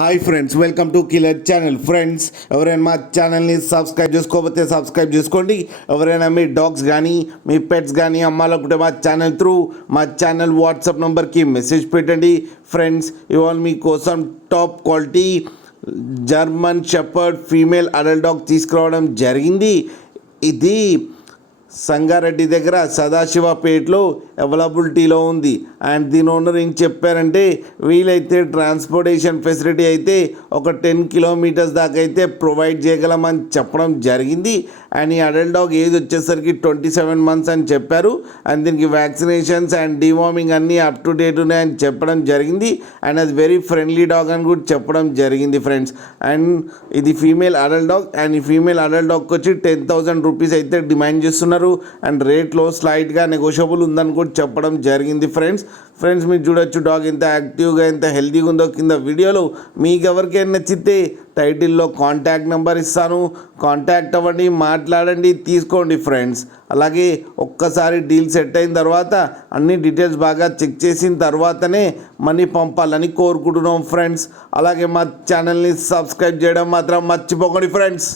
Hi friends, welcome to killer channel. Friends, ఎవరైనా మా ఛానల్ని సబ్స్క్రైబ్ చేసుకోకపోతే సబ్స్క్రైబ్ చేసుకోండి. ఎవరైనా మీ డాగ్స్ కానీ మీ పెట్స్ కానీ అమ్మాలనుకుంటే మా ఛానల్ త్రూ మా ఛానల్ వాట్సాప్ నెంబర్కి మెసేజ్ పెట్టండి. ఫ్రెండ్స్, ఇవాళ మీకోసం top quality German shepherd female adult dog తీసుకురావడం జరిగింది. ఇది సంగారెడ్డి దగ్గర సదాశివపేటలో అవైలబిలిటీలో ఉంది. అండ్ దీని ఓనర్ ఏం చెప్పారంటే, వీలైతే ట్రాన్స్పోర్టేషన్ ఫెసిలిటీ అయితే ఒక 10 కిలోమీటర్స్ దాకా అయితే ప్రొవైడ్ చేయగలమని చెప్పడం జరిగింది. అండ్ ఈ అడల్ట్ డాగ్ ఏజ్ వచ్చేసరికి 27 మంత్స్ అని చెప్పారు. అండ్ దీనికి వ్యాక్సినేషన్స్ అండ్ డివార్మింగ్ అన్నీ అప్ టు డేట్ ఉన్నాయని చెప్పడం జరిగింది. అండ్ అది వెరీ ఫ్రెండ్లీ డాగ్ అని కూడా చెప్పడం జరిగింది ఫ్రెండ్స్. అండ్ ఇది ఫీమేల్ అడల్ట్ డాగ్. అండ్ ఈ ఫీమేల్ అడల్ట్ డాగ్కి వచ్చి 10,000 రూపీస్ అయితే డిమాండ్ చేస్తున్నారు. అండ్ రేట్లో స్లైట్గా నెగోషియబుల్ ఉందని కూడా చెప్పడం జరిగింది ఫ్రెండ్స్. మీరు చూడొచ్చు డాగ్ ఎంత యాక్టివ్గా ఎంత హెల్తీగా ఉందో కింద వీడియోలో. మీకు ఎవరికైనా నచ్చితే టైటిల్లో కాంటాక్ట్ నెంబర్ ఇస్తాను, కాంటాక్ట్ అవ్వండి, మాట్లాడండి, తీసుకోండి ఫ్రెండ్స్. అలాగే ఒక్కసారి డీల్ సెట్ అయిన తర్వాత అన్ని డీటెయిల్స్ బాగా చెక్ చేసిన తర్వాతనే మనీ పంపాలని కోరుకుంటున్నాం ఫ్రెండ్స్. అలాగే మా ఛానల్ని సబ్స్క్రైబ్ చేయడం మాత్రం మర్చిపోకండి ఫ్రెండ్స్.